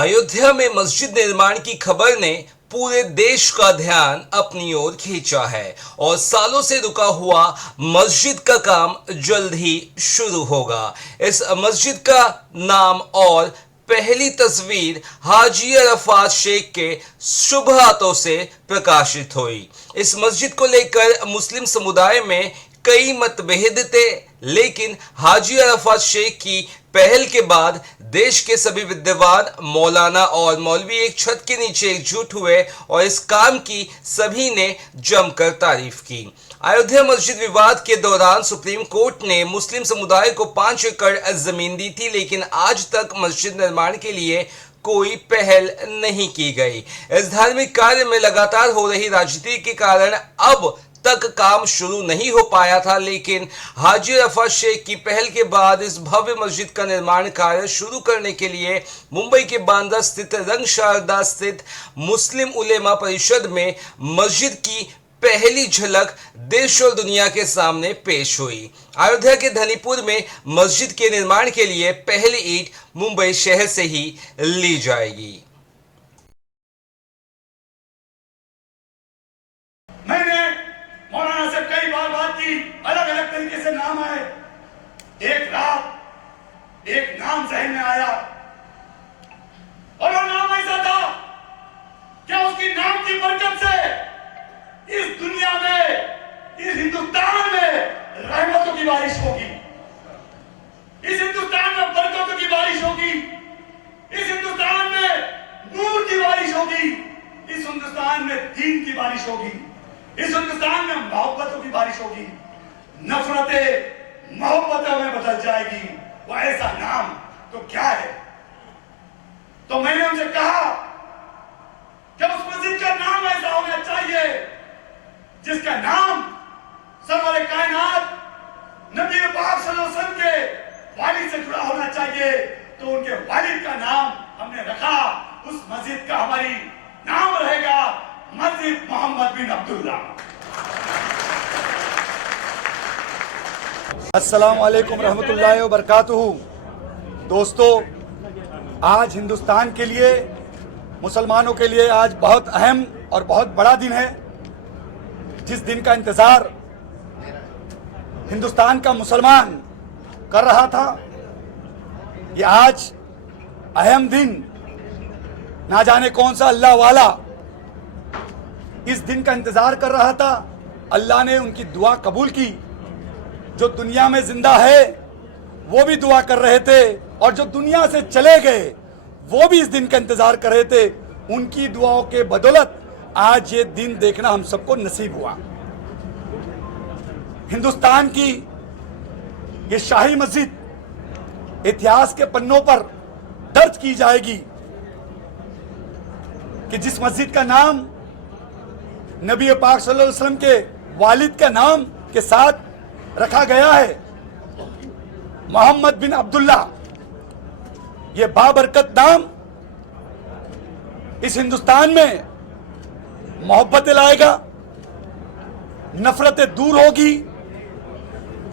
अयोध्या में मस्जिद निर्माण की खबर ने पूरे देश का ध्यान अपनी ओर खींचा है और सालों से रुका हुआ मस्जिद का काम जल्द ही शुरू होगा। इस मस्जिद का नाम और पहली तस्वीर हाजी अरफात शेख के शुभ हाथों से प्रकाशित हुई। इस मस्जिद को लेकर मुस्लिम समुदाय में कई मतभेद थे, लेकिन हाजी अरफात शेख की पहल के बाद देश के सभी विद्वान, मौलाना और मौलवी एक छत के नीचे एकजुट हुए और इस काम की सभी ने जमकर तारीफ की। अयोध्या मस्जिद विवाद के दौरान सुप्रीम कोर्ट ने मुस्लिम समुदाय को 5 एकड़ जमीन दी थी, लेकिन आज तक मस्जिद निर्माण के लिए कोई पहल नहीं की गई। इस धार्मिक कार्य में लगातार हो रही राजनीति के कारण अब तक काम शुरू नहीं हो पाया था, लेकिन हाजी अरफात शेख की पहल के बाद इस भव्य मस्जिद का निर्माण कार्य शुरू करने के लिए मुंबई के बांद्रा स्थित रंग शारदा स्थित मुस्लिम उलेमा परिषद में मस्जिद की पहली झलक देश और दुनिया के सामने पेश हुई। अयोध्या के धनीपुर में मस्जिद के निर्माण के लिए पहली ईंट मुंबई शहर से ही ली जाएगी। मौलाना से कई बार बात की, अलग अलग तरीके से नाम आए। एक रात एक नाम जहन में आया और वो नाम ऐसा था क्या उसकी नाम की बरकत से इस दुनिया में, इस हिंदुस्तान में रहमतों की बारिश होगी, इस हिंदुस्तान में बरकतों की बारिश होगी, इस हिंदुस्तान में नूर की बारिश होगी, इस हिंदुस्तान में दीन की बारिश होगी, इस हिंदुस्तान में मोहब्बतों की बारिश होगी, नफरतें मोहब्बतों में बदल जाएगी। वो ऐसा नाम तो क्या है? तो मैंने उनसे कहा कि उस मस्जिद का नाम ऐसा होना चाहिए जिसका नाम सरवर कायनात नबी पाक सल्लल्लाहु अलैहि वसल्लम के वालिद से जुड़ा होना चाहिए। तो उनके वालिद का नाम हमने रखा, उस मस्जिद का हमारी नाम रहेगा मस्जिद मोहम्मद बिन अब्दुल्ला। अस्सलामु अलैकुम रहमतुल्लाहि व बरकातुहू। दोस्तों, आज हिंदुस्तान के लिए, मुसलमानों के लिए आज बहुत अहम और बहुत बड़ा दिन है। जिस दिन का इंतजार हिंदुस्तान का मुसलमान कर रहा था, ये आज अहम दिन, ना जाने कौन सा अल्लाह वाला इस दिन का इंतजार कर रहा था। अल्लाह ने उनकी दुआ कबूल की। जो दुनिया में जिंदा है वो भी दुआ कर रहे थे और जो दुनिया से चले गए वो भी इस दिन का इंतजार कर रहे थे। उनकी दुआओं के बदौलत आज ये दिन देखना हम सबको नसीब हुआ। हिंदुस्तान की ये शाही मस्जिद इतिहास के पन्नों पर दर्ज की जाएगी कि जिस मस्जिद का नाम नबी पाक सल्लल्लाहु अलैहि वसल्लम के वालिद का नाम के साथ रखा गया है, मोहम्मद बिन अब्दुल्ला। ये बाबरकत नाम इस हिंदुस्तान में मोहब्बतें लाएगा, नफरतें दूर होगी।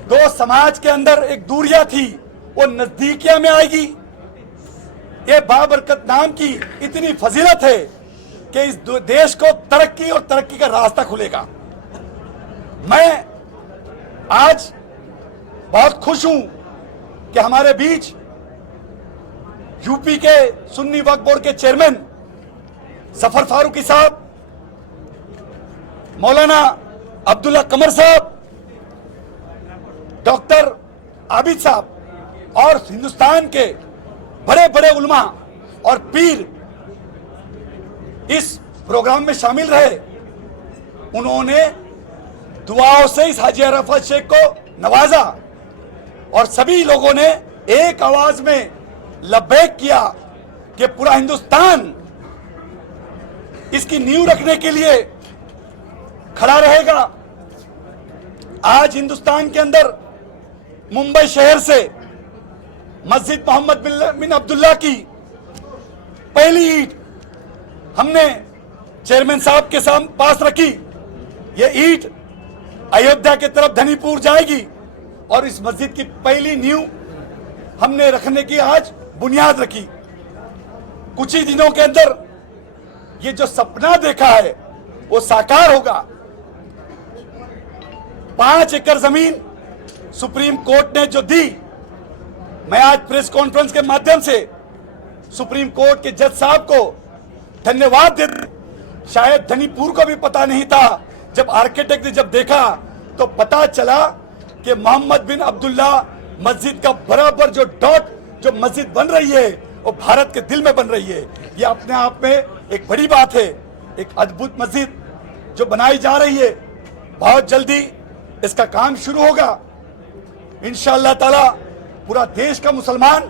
दो समाज के अंदर एक दूरियां थी वो नजदीकियां में आएगी। ये बाबरकत नाम की इतनी फजीलत है कि इस देश को तरक्की और तरक्की का रास्ता खुलेगा। मैं आज बहुत खुश हूं कि हमारे बीच यूपी के सुन्नी वक्फ बोर्ड के चेयरमैन जफर फारूकी साहब, मौलाना अब्दुल्ला कमर साहब, डॉक्टर आबिद साहब और हिंदुस्तान के बड़े बड़े उलमा और पीर इस प्रोग्राम में शामिल रहे। उन्होंने दुआओं से इस हाजी अरफात शेख को नवाजा और सभी लोगों ने एक आवाज में लब्बैक किया कि पूरा हिंदुस्तान इसकी नींव रखने के लिए खड़ा रहेगा। आज हिंदुस्तान के अंदर मुंबई शहर से मस्जिद मोहम्मद बिन अब्दुल्ला की पहली ईंट हमने चेयरमैन साहब के पास रखी। ये ईंट अयोध्या की तरफ धनीपुर जाएगी और इस मस्जिद की पहली नींव हमने रखने की आज बुनियाद रखी। कुछ ही दिनों के अंदर ये जो सपना देखा है वो साकार होगा। 5 एकड़ जमीन सुप्रीम कोर्ट ने जो दी, मैं आज प्रेस कॉन्फ्रेंस के माध्यम से सुप्रीम कोर्ट के जज साहब को धन्यवाद देते। शायद धनीपुर को भी पता नहीं था, जब आर्किटेक्ट ने जब देखा तो पता चला कि मोहम्मद बिन अब्दुल्ला मस्जिद का बराबर जो डॉट जो मस्जिद बन रही है वो भारत के दिल में बन रही है। ये अपने आप में एक बड़ी बात है, एक अद्भुत मस्जिद जो बनाई जा रही है। बहुत जल्दी इसका काम शुरू होगा इंशाअल्लाह ताला। पूरा देश का मुसलमान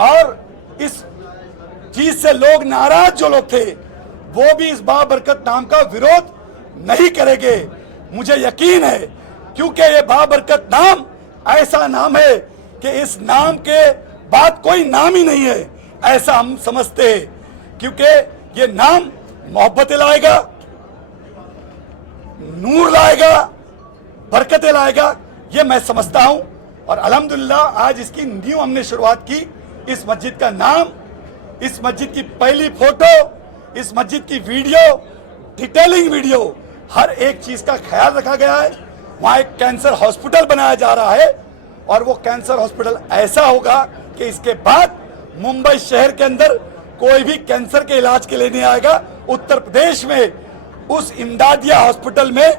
और इस चीज से लोग नाराज जो लोग थे वो भी इस बाबरकत नाम का विरोध नहीं करेंगे, मुझे यकीन है, क्योंकि ये बाबरकत नाम ऐसा नाम है कि इस नाम के बाद कोई नाम ही नहीं है, ऐसा हम समझते हैं। क्योंकि ये नाम मोहब्बत लाएगा, नूर लाएगा, बरकतें लाएगा, ये मैं समझता हूं। और अल्हम्दुलिल्लाह आज इसकी न्यू हमने शुरुआत की। इस मस्जिद का नाम, इस मस्जिद की पहली फोटो, इस मस्जिद की वीडियो, डिटेलिंग वीडियो, हर एक चीज का ख्याल रखा गया है। वहां एक कैंसर हॉस्पिटल बनाया जा रहा है और वो कैंसर हॉस्पिटल ऐसा होगा कि इसके बाद मुंबई शहर के अंदर कोई भी कैंसर के इलाज के लिए नहीं आएगा। उत्तर प्रदेश में उस इमदादिया हॉस्पिटल में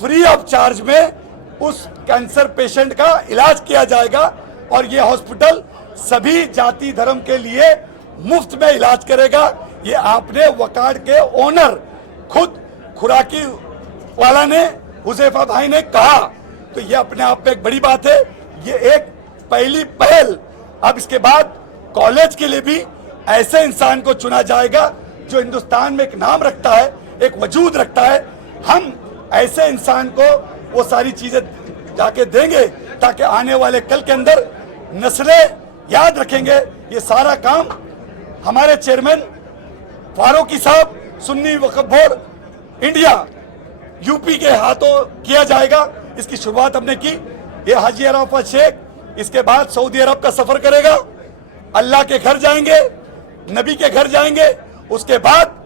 फ्री ऑफ चार्ज में उस कैंसर पेशेंट का इलाज किया जाएगा और ये हॉस्पिटल सभी जाति धर्म के लिए मुफ्त में इलाज करेगा। ये आपने वकाड़ के ओनर खुद खुराकी वाला ने, हुजैफा भाई ने कहा, तो ये अपने आप में एक बड़ी बात है। ये एक पहली पहल। अब इसके बाद कॉलेज के लिए भी ऐसे इंसान को चुना जाएगा जो हिंदुस्तान में एक नाम रखता है, एक वजूद रखता है। हम ऐसे इंसान को वो सारी चीजें जाके देंगे ताकि आने वाले कल के अंदर नस्लें याद रखेंगे। ये सारा काम हमारे चेयरमैन फारूकी साहब, सुन्नी वक्फ बोर्ड इंडिया यूपी के हाथों किया जाएगा। इसकी शुरुआत हमने की। ये हाजी अराफत शेख इसके बाद सऊदी अरब का सफर करेगा, अल्लाह के घर जाएंगे, नबी के घर जाएंगे। उसके बाद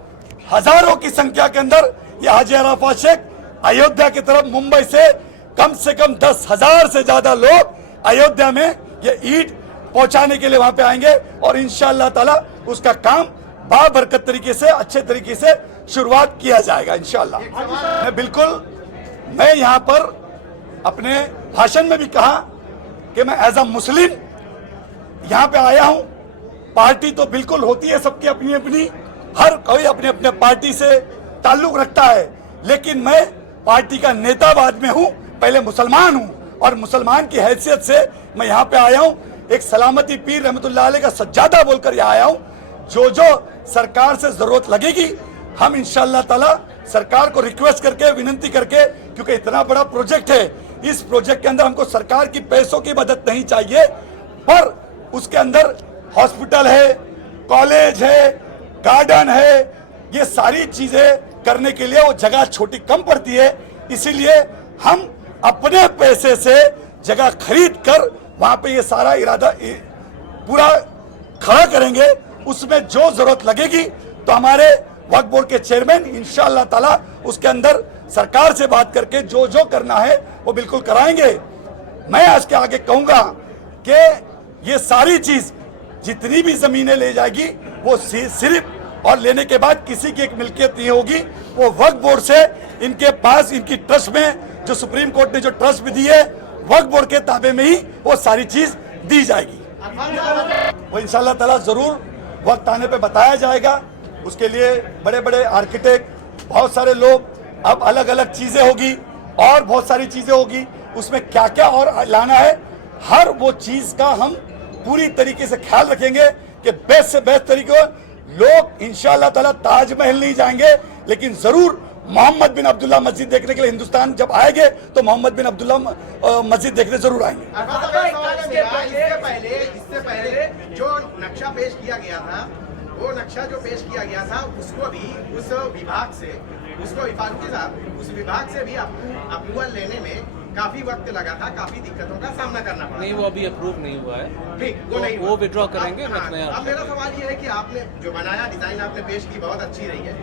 हजारों की संख्या के अंदर ये हाजी अराफत शेख अयोध्या की तरफ मुंबई से कम 10,000 से ज्यादा लोग अयोध्या में ये ईद पहुंचाने के लिए वहां पे आएंगे और इंशाअल्लाह ताला उसका काम बाबरकत तरीके से, अच्छे तरीके से शुरुआत किया जाएगा इंशाअल्लाह। मैं यहाँ पर अपने भाषण में भी कहा कि मैं एज अ मुस्लिम यहाँ पे आया हूँ। पार्टी तो बिल्कुल होती है सबकी अपनी अपनी, हर कोई अपने अपने पार्टी से ताल्लुक रखता है, लेकिन मैं पार्टी का नेता बाद में हूँ, पहले मुसलमान हूँ और मुसलमान की हैसियत से मैं यहाँ पे आया हूँ। एक सलामती पीर रहमतुल्लाह अलैह का सज्जादा बोलकर यहाँ आया हूँ। जो सरकार से जरूरत लगेगी हम इंशाअल्लाह ताला सरकार को रिक्वेस्ट करके, विनती करके, क्योंकि इतना बड़ा प्रोजेक्ट है, इस प्रोजेक्ट के अंदर हमको सरकार की पैसों की मदद नहीं चाहिए, पर उसके अंदर हॉस्पिटल है, कॉलेज है, गार्डन है, ये सारी चीजें करने के लिए वो जगह छोटी कम पड़ती है। इसीलिए हम अपने पैसे से जगह खरीद कर वहां पे ये सारा इरादा पूरा खड़ा करेंगे। उसमें जो जरूरत लगेगी तो हमारे वक्फ बोर्ड के चेयरमैन इंशाअल्लाह ताला उसके अंदर सरकार से बात करके जो जो करना है वो बिल्कुल कराएंगे। मैं आज के आगे कहूंगा कि ये सारी चीज जितनी भी जमीनें ले जाएगी वो सिर्फ और लेने के बाद किसी की एक मिल्कियत नहीं होगी, वो वक्फ बोर्ड से इनके पास, इनकी ट्रस्ट में जो सुप्रीम कोर्ट ने जो ट्रस्ट भी दी है, वक्फ बोर्ड के ताबे में ही वो सारी चीज दी जाएगी। वो इंशाअल्लाह ताला जरूर वक्त आने पे बताया जाएगा। उसके लिए बड़े बड़े आर्किटेक्ट, बहुत सारे लोग, अब अलग अलग चीजें होगी और बहुत सारी चीजें होगी, उसमें क्या क्या और लाना है, हर वो चीज का हम पूरी तरीके से ख्याल रखेंगे कि बेस्ट से बेस्ट तरीके। लोग इंशाअल्लाह ताला ताजमहल नहीं जाएंगे, लेकिन जरूर मोहम्मद बिन अब्दुल्ला मस्जिद देखने के लिए हिंदुस्तान जब आएंगे तो मोहम्मद बिन अब्दुल्ला मस्जिद देखने जरूर आएंगे। इससे पहले जो नक्शा पेश किया गया था, वो नक्शा जो पेश किया गया था उसको भी उस विभाग से, उसको फारूकी साहब, उस विभाग से भी अप्रूवल लेने में काफी वक्त लगा था, काफी दिक्कतों का सामना करना पड़ा। नहीं, वो अभी अप्रूव नहीं हुआ है। ठीक, वो नहीं वो हुआ। विड्रॉ करेंगे। अब मेरा सवाल ये है कि आपने जो बनाया, डिजाइन आपने पेश की, बहुत अच्छी रही है।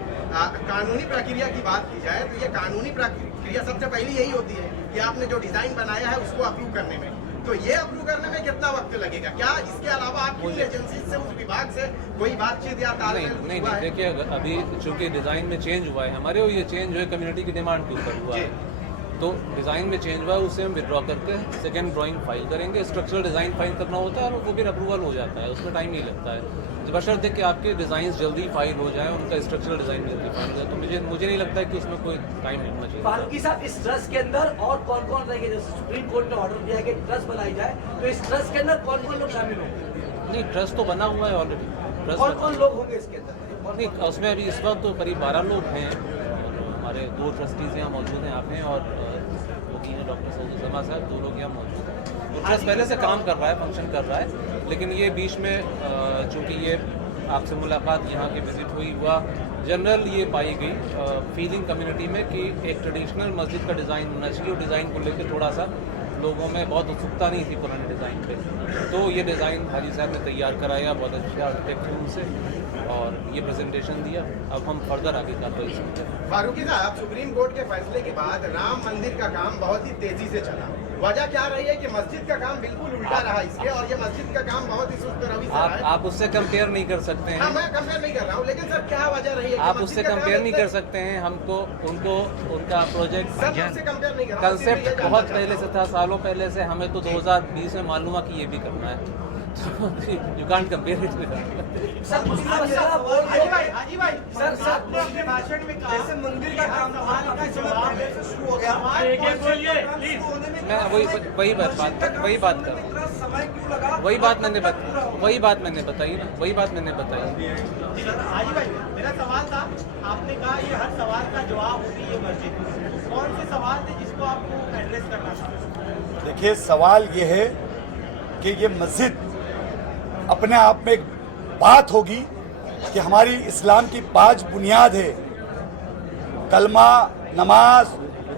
कानूनी प्रक्रिया की बात की जाए तो ये कानूनी प्रक्रिया सबसे पहली यही होती है कि आपने जो डिजाइन बनाया है उसको अप्रूव करने में, तो ये अप्रूव करने में कितना वक्त लगेगा? क्या इसके अलावा आपकी एजेंसी से, उस विभाग से कोई बातचीत या तालमेल हुआ नहीं, है? देखिए अभी चूंकि डिज़ाइन में चेंज हुआ है हमारे, और ये चेंज जो है कम्युनिटी की डिमांड के ऊपर हुआ है, तो डिज़ाइन में चेंज हुआ है, उसे हम विड्रॉ करके सेकेंड ड्राइंग फाइल करेंगे। स्ट्रक्चरल डिज़ाइन फाइल करना होता है और वो फिर अप्रूवल हो जाता है, उसमें टाइम नहीं लगता है। बशर्ते कि आपके डिज़ाइन जल्दी फाइल हो जाए, उनका स्ट्रक्चरल डिज़ाइन जल्दी फाइल हो जाए, तो मुझे नहीं लगता है कि उसमें कोई टाइम लगना चाहिए। फारूकी साहब, इस ट्रस्ट के अंदर और कौन कौन रहेंगे? जैसे सुप्रीम कोर्ट ने ऑर्डर दिया है कि ट्रस्ट बनाई जाए, तो इस ट्रस्ट के अंदर कौन कौन लोग शामिल होंगे? नहीं, ट्रस्ट तो बना हुआ है ऑलरेडी। कौन कौन लोग होंगे इसके अंदर? नहीं, उसमें अभी इस वक्त तो करीब 12 लोग हैं, और हमारे 2 ट्रस्टीज़ यहाँ मौजूद हैं, आप हैं, और वकील हैं डॉक्टर सऊद जमा साहब, 2 लोग यहाँ मौजूद हैं। तो ट्रस्ट पहले से काम कर रहा है, फंक्शन कर रहा है, लेकिन ये बीच में चूँकि ये आपसे मुलाकात यहाँ की विज़िट हुआ, जनरल ये पाई गई फीलिंग कम्युनिटी में कि एक ट्रेडिशनल मस्जिद का डिज़ाइन होना चाहिए, और डिज़ाइन को लेकर थोड़ा सा लोगों में बहुत उत्सुकता नहीं थी पुराने डिज़ाइन पे, तो ये डिज़ाइन हाजी साहब ने तैयार कराया बहुत अच्छे आर्किटेक्ट थे उनसे, और ये प्रेजेंटेशन दिया। अब हम फर्दर आगे कार्रवाई करते हैं। फारूकी साहब, सुप्रीम कोर्ट के फैसले के बाद राम मंदिर का काम बहुत ही तेजी से चला, वजह क्या रही है कि मस्जिद का काम बिल्कुल उल्टा रहा इसके, और ये मस्जिद का काम बहुत ही सुस्त रवि से रहा है। आप उससे कंपेयर नहीं कर सकते हैं। हाँ, मैं कंपेयर नहीं कर रहा हूँ, लेकिन सर क्या वजह रही है कि आप मस्जिद उससे का काम कंपेयर नहीं एकदम- कर सकते हैं। हमको उनका प्रोजेक्ट सर, मैं उससे कंपेयर नहीं कर रहा हूँ, सिर्फ ये कंसेप्ट जानना बहुत चाहता पहले हूँ। से था, सालों पहले से। हमें तो 2020 में मालूम है कि ये भी करना है, you can't compare it with. Sir, Muslim मसला बोल के हाजी भाई, सर आपने अपने भाषण में कहा जैसे मंदिर का काम काफी समय पहले से शुरू हो गया, मैं वही बात कर वही बात मैंने बताई ना, वही बात मैंने बताई। हाजी भाई, मेरा सवाल था, आपने कहा ये हर सवाल का जवाब होती है मस्जिद, कौन से सवाल थे जिसको आपको एड्रेस करना था? देखिए, सवाल ये है कि ये मस्जिद अपने आप में एक बात होगी कि हमारी इस्लाम की 5 बुनियाद है, कलमा, नमाज,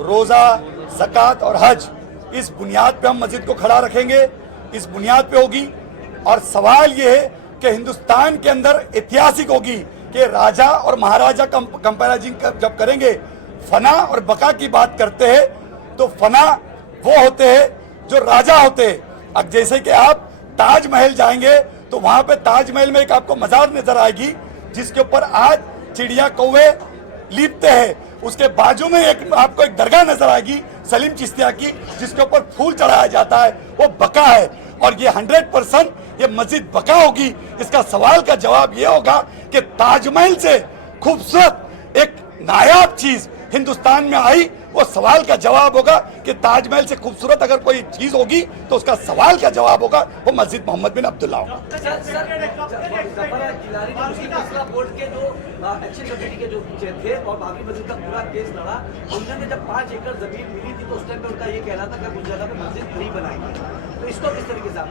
रोज़ा, ज़कात और हज। इस बुनियाद पे हम मस्जिद को खड़ा रखेंगे, इस बुनियाद पे होगी। और सवाल ये है कि हिंदुस्तान के अंदर ऐतिहासिक होगी कि राजा और महाराजा कंपैरिजन जब करेंगे, फना और बका की बात करते हैं, तो फना वो होते हैं जो राजा होते हैं। अब जैसे कि आप ताजमहल जाएंगे तो वहां पे ताजमहल में एक आपको मजार नजर आएगी जिसके ऊपर आज चिड़िया कौवे लीपते हैं, उसके बाजू में आपको एक दरगाह नजर आएगी सलीम चिश्तिया की, जिसके ऊपर फूल चढ़ाया जाता है, वो बका है। और ये 100% ये मस्जिद बका होगी। इसका सवाल का जवाब ये होगा कि ताजमहल से खूबसूरत एक नायाब चीज हिंदुस्तान में आई, वो सवाल का जवाब होगा कि ताजमहल से खूबसूरत अगर कोई चीज होगी तो उसका सवाल का जवाब होगा वो मस्जिद मोहम्मद बिन अब्दुल्ला होगा। जफर जिलानी जो मुस्लिम मसला बोर्ड के जो एक्शन कमेटी के जो थे और बाबरी मस्जिद का पूरा केस लड़ा, उन्होंने जब 5 एकड़ जमीन मिली थी तो उस टाइम पे उनका ये कहना था कि उस जगह पे मस्जिद नहीं बनाएंगे, तो इसको किस तरीके से आप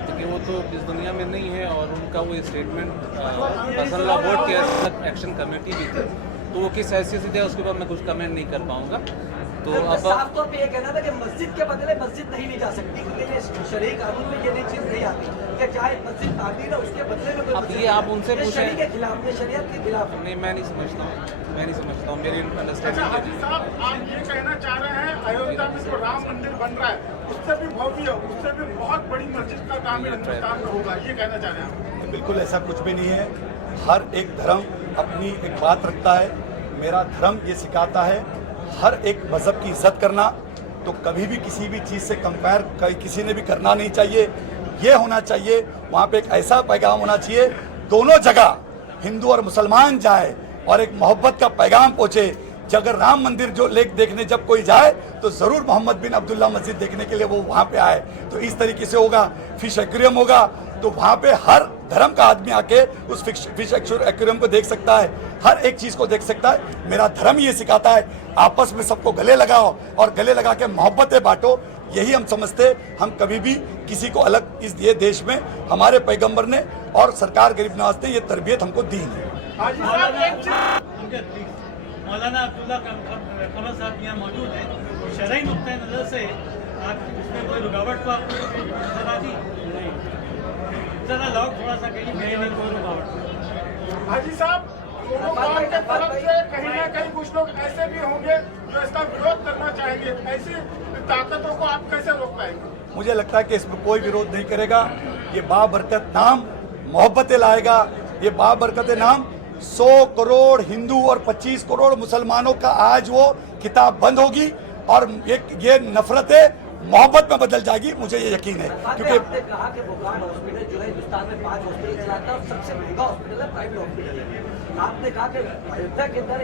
क्योंकि वो तो इस दुनिया में नहीं है, और उनका वो स्टेटमेंट पर्सनल लॉ बोर्ड के एक्शन कमेटी भी थी, तो वो किस हैसियत से दिया उसके बाद मैं कुछ कमेंट नहीं कर पाऊंगा। तो अब साफ तौर पे ये कहना था कि मस्जिद के बदले मस्जिद नहीं ली जा सकती, क्योंकि ये शरई कानून में ये नई चीज नहीं आती कि चाहे मस्जिद तामीर है उसके बदले में कोई अब मस्जिद ये आप उनसे ये पूछें। शरीयत के खिलाफ, ये शरीयत के खिलाफ है। नहीं, मैं नहीं समझता हूँ, मेरी अच्छा अंडरस्टैंडिंग हाजी साहब, आप ये कहना चाह रहे हैं अयोध्या में जो राम मंदिर बन रहा है उससे भी भव्य, उससे भी बहुत बड़ी मस्जिद का काम हिंदुस्तान में होगा, ये कहना चाह रहे हैं? बिल्कुल ऐसा कुछ भी नहीं है। हर एक धर्म अपनी एक बात रखता है। मेरा धर्म ये सिखाता है हर एक मज़हब की इज्जत करना, तो कभी भी किसी भी चीज़ से कंपेयर किसी ने भी करना नहीं चाहिए। ये होना चाहिए वहाँ पे एक ऐसा पैगाम होना चाहिए, दोनों जगह हिंदू और मुसलमान जाए और एक मोहब्बत का पैगाम पहुँचे। अगर राम मंदिर जो लेक देखने जब कोई जाए तो ज़रूर मोहम्मद बिन अब्दुल्ला मस्जिद देखने के लिए वो वहाँ पे आए, तो इस तरीके से होगा। फिश एक्वेरियम होगा तो वहाँ पे हर धर्म का आदमी आके उस फिश एक्वेरियम को देख सकता है, हर एक चीज़ को देख सकता है। मेरा धर्म ये सिखाता है आपस में सबको गले लगाओ और गले लगा के मोहब्बतें बांटो, यही हम समझते। हम कभी भी किसी को अलग इस ये देश में हमारे पैगंबर ने और सरकार गरीब नवाज ने ये तरबियत हमको दी है। हाजी साहब, एक चीज मौलाना अब्दुल्ला कमर साहब यहाँ मौजूद हैं, शरई नुक्ते नजर से आप इसमें कोई रुकावट तो आपको नजर आती नहीं? जरा लॉक थोड़ा सा कहीं नहीं कोई रुकावट। हाजी साहब, दोनों काम के तरफ से कहीं ना कहीं कुछ लोग ऐसे भी होंगे जो इसका विरोध करना चाहेंगे, ऐसी ताकतों को आप कैसे रोक पाएंगे? मुझे लगता है कि इसमें कोई विरोध नहीं करेगा। ये बाबरकत नाम मोहब्बतें लाएगा। ये बाबरकत नाम 100 करोड़ हिंदू और 25 करोड़ मुसलमानों का आज वो किताब बंद होगी और ये नफरतें मोहब्बत में बदल जाएगी, मुझे ये यकीन है। क्योंकि आपने कहा कि वोकार्ड हॉस्पिटल जो है हिंदुस्तान में 5 हॉस्पिटल चलाता है और सबसे महंगा हॉस्पिटल है, प्राइवेट हॉस्पिटल है। आपने कहा कि अयोध्या के अंदर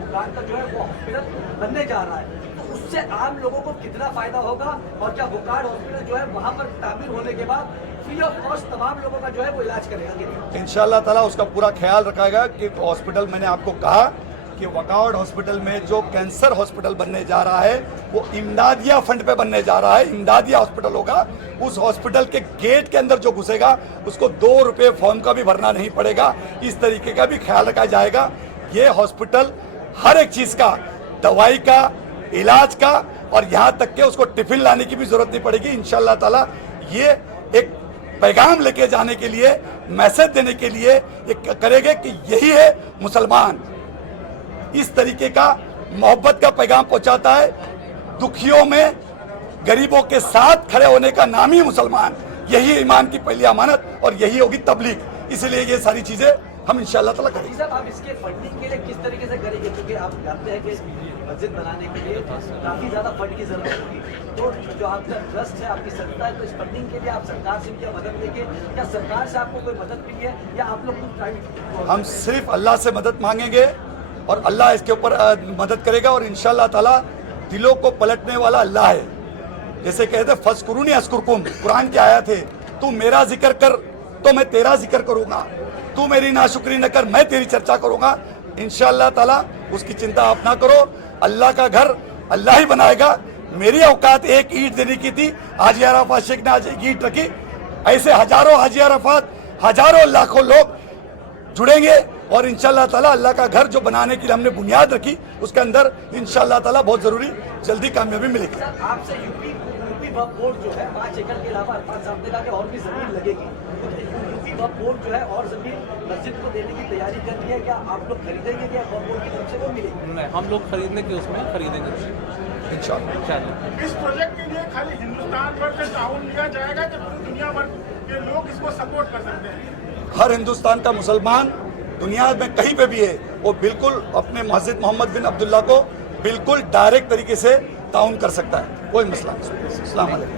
वोकार्ड का जो है वो हॉस्पिटल बनने जा रहा है, तो उससे आम लोगों को कितना फायदा होगा और क्या वोकार्ड हॉस्पिटल जो है वहाँ पर तामीर होने के बाद फ्री ऑफ कॉस्ट तमाम लोगों का जो है वो इलाज करेगा कि नहीं? इंशाअल्लाह ताला उसका पूरा ख्याल रखाएगा कि हॉस्पिटल, मैंने आपको कहा कि वकार्ड हॉस्पिटल में जो कैंसर हॉस्पिटल बनने जा रहा है वो इमदादिया फंड पे बनने जा रहा है। इमदादिया हॉस्पिटल होगा। उस हॉस्पिटल के गेट के अंदर जो घुसेगा उसको 2 रुपये फॉर्म का भी भरना नहीं पड़ेगा। इस तरीके का भी ख्याल रखा जाएगा। ये हॉस्पिटल हर एक चीज़ का, दवाई का, इलाज का और यहाँ तक के उसको टिफिन लाने की भी जरूरत नहीं पड़ेगी। इंशाअल्लाह ताला ये एक पैगाम लेके जाने के लिए, मैसेज देने के लिए ये करेंगे कि यही है मुसलमान। इस तरीके का मोहब्बत का पैगाम पहुंचाता है। दुखियों में गरीबों के साथ खड़े होने का नाम ही मुसलमान। यही ईमान की पहली अमानत और यही होगी तबलीग। इसलिए ये सारी चीजें हम इंशाअल्लाह ताला करेंगे। साहब, आप इसके फंडिंग के लिए किस तरीके से करेंगे? क्योंकि आप जानते हैं कि मस्जिद बनाने के लिए काफी ज्यादा फंड की जरूरत होगी, तो जो आपका ट्रस्ट है, आपकी संस्था है, तो इस फंडिंग के लिए आप सरकार से क्या मदद लेंगे? क्या सरकार से आपको कोई मदद मिली है या आप लोग खुद प्राइवेट? हम सिर्फ अल्लाह से मदद मांगेंगे और अल्लाह इसके ऊपर मदद करेगा और इंशाअल्लाह ताला दिलों को पलटने वाला अल्लाह है। जैसे कहते फस्कुरूनी अस्कुरकुम, कुरान की आयत है, तू मेरा जिक्र कर तो मैं तेरा जिक्र करूंगा, तू मेरी नाशुक्री न कर मैं तेरी चर्चा करूंगा। इंशाअल्लाह ताला उसकी चिंता आप ना करो। अल्लाह का घर अल्लाह ही बनाएगा। मेरी औकात एक ईंट देने की थी, हाजी अराफात शेख ने आज एक ईंट रखी। ऐसे हजारों हाजी अराफात, हजारों लाखों लोग जुड़ेंगे और इंशाअल्लाह ताला अल्लाह का घर जो बनाने के लिए हमने बुनियाद रखी उसके अंदर इंशाअल्लाह ताला बहुत जरूरी जल्दी कामयाबी मिलेगी। आपसे यूपी वक्फ बोर्ड जो है 5 एकड़ के अलावा अरफात साहब ने कहा कि और भी जमीन लगेगी, यूपी वक्फ बोर्ड जो है और जमीन मस्जिद को देने की तैयारी कर रही है। क्या आप लोग खरीदेंगे क्या वक्फ बोर्ड की तरफ से वो मिलेगी? नहीं, हम लोग खरीदने के उसमें खरीदेंगे इंशाअल्लाह। इस प्रोजेक्ट के लिए खाली हिंदुस्तान भर से ताउन लिया जाएगा कि पूरी दुनिया भर के लोग इसको सपोर्ट कर सकते हैं? हर हिंदुस्तान का मुसलमान दुनिया में कहीं पे भी है वो बिल्कुल अपने मस्जिद मोहम्मद बिन अब्दुल्ला को बिल्कुल डायरेक्ट तरीके से ताउन कर सकता है, कोई मसला नहीं। अस्सलाम वालेकुम।